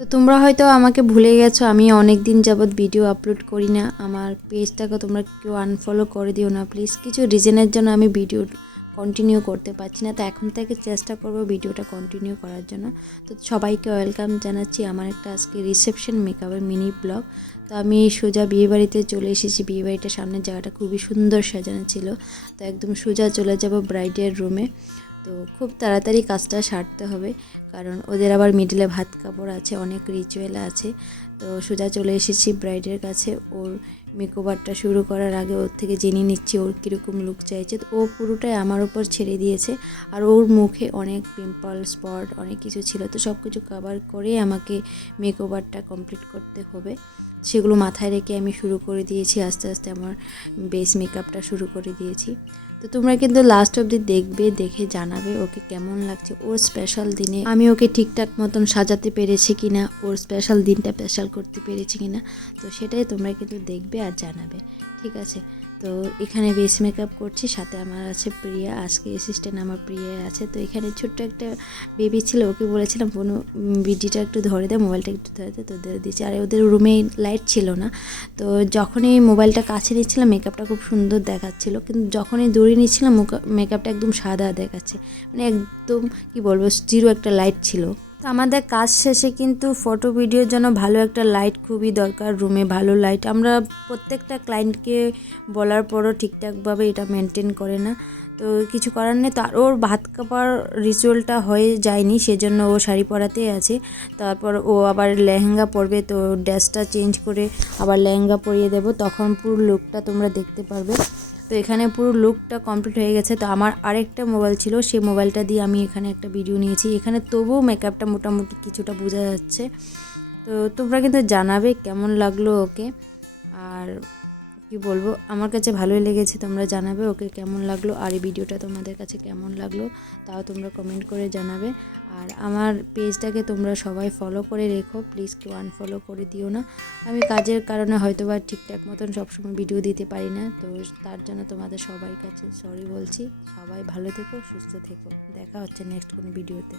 তো তোমরা হয়তো আমাকে ভুলে গেছো, আমি অনেক দিন যাবৎ ভিডিও আপলোড করি না। আমার পেজটাকে তোমরা কেউ আনফলো করে দিও না প্লিজ। কিছু রিজনের জন্য আমি ভিডিও কন্টিনিউ করতে পারছি না, তো এখন থেকে চেষ্টা করব ভিডিওটা কন্টিনিউ করার জন্য। তো সবাইকে ওয়েলকাম জানাচ্ছি আমার একটা আজকে রিসেপশন মেকআপের মিনি ব্লগ। তো আমি সোজা বিয়েবাড়িতে চলে এসেছি। বিয়েবাড়িটার সামনের জায়গাটা খুবই সুন্দর সাজানো ছিল। তো একদম সোজা চলে যাব ব্রাইডের রুমে। তো খুব তাড়াতাড়ি কাজটা সারতে হবে, কারণ ওদের আবার মিডলে ভাত কাপড় আছে, অনেক রিচুয়াল আছে। তো সোজা চলে এসেছি ব্রাইডের কাছে। ওর মেকওভারটা শুরু করার আগে ওর থেকে জেনে নিচ্ছি ওর কীরকম লুক চাইছে। তো ও পুরোটাই আমার ওপর ছেড়ে দিয়েছে। আর ওর মুখে অনেক পিম্পল স্পট অনেক কিছু ছিল, তো সব কিছু কভার করে আমাকে মেকওভারটা কমপ্লিট করতে হবে। সেগুলো মাথায় রেখে আমি শুরু করে দিয়েছি, আস্তে আস্তে আমার বেস মেকআপটা শুরু করে দিয়েছি। তো তোমরা কিন্তু লাস্ট অবধি দেখবে, দেখে জানাবে ওকে কেমন লাগছে। ওর স্পেশাল দিনে আমি ওকে ঠিকঠাক মতন সাজাতে পেরেছি কিনা, ওর স্পেশাল দিনটা স্পেশাল করতে পেরেছি কিনা, তো সেটাই তোমরা কিন্তু দেখবে আর জানাবে, ঠিক আছে। তো এখানে বেস মেকআপ করছি, সাথে আমার আছে প্রিয়া, আজকে অ্যাসিস্ট্যান্ট আমার প্রিয়া আছে। তো এখানে ছোট্ট একটা বেবি ছিল, ওকে বলেছিলাম কোনো ভিডিওটা একটু ধরে দে, মোবাইলটা একটু ধরে দে, তো ধরে দিয়েছি। আর ওদের রুমে লাইট ছিল না, তো যখনই মোবাইলটা কাছে নিচ্ছিলাম মেকআপটা খুব সুন্দর দেখাচ্ছিল, কিন্তু যখনই দূরে নিচ্ছিলাম মেকআপটা একদম সাদা দেখাচ্ছে, মানে একদম কি বলবো, জিরো একটা লাইট ছিল। তো আমাদের কাজ শেষে কিন্তু ফটো ভিডিওর জন্য ভালো একটা লাইট খুবই দরকার, রুমে ভালো লাইট। আমরা প্রত্যেকটা ক্লায়েন্টকে বলার পরও ঠিকঠাকভাবে এটা মেনটেন করে না, তো কিছু করার নেই। তো আর ওর ভাত কাপড় রিচুয়ালটা হয়ে যায়নি, সেজন্য ও শাড়ি পরাতেই আছে। তারপর ও আবার লেহেঙ্গা পরবে, তো ড্রেসটা চেঞ্জ করে আবার লেহেঙ্গা পরিয়ে দেবো, তখন পুরো লুকটা তোমরা দেখতে পারবে। তো এখানে পুরো লুকটা কমপ্লিট হয়ে গেছে। তো আমার আরেকটা মোবাইল ছিল, সেই মোবাইলটা দিয়ে আমি এখানে একটা ভিডিও নিয়েছি। এখানে তবুও মেকআপটা মোটামুটি কিছুটা বোঝা যাচ্ছে। তো তোমরা কিন্তু জানাবে কেমন লাগলো ওকে। আর কি বলবো, আমার কাছে ভালোই লেগেছে, তোমরা জানাবে ওকে কেমন লাগলো। আর এই ভিডিওটা তোমাদের কাছে কেমন লাগলো তাও তোমরা কমেন্ট করে জানাবে। আর আমার পেজটাকে তোমরা সবাই ফলো করে রেখো প্লিজ, কেউ আনফলো করে দিও না। আমি কাজের কারণে হয়তো বা ঠিকঠাক মতন সবসময় ভিডিও দিতে পারি না, তো তার জন্য তোমাদের সবার কাছে সরি বলছি। সবাই ভালো থেকো, সুস্থ থেকো, দেখা হচ্ছে নেক্সট কোনো ভিডিওতে।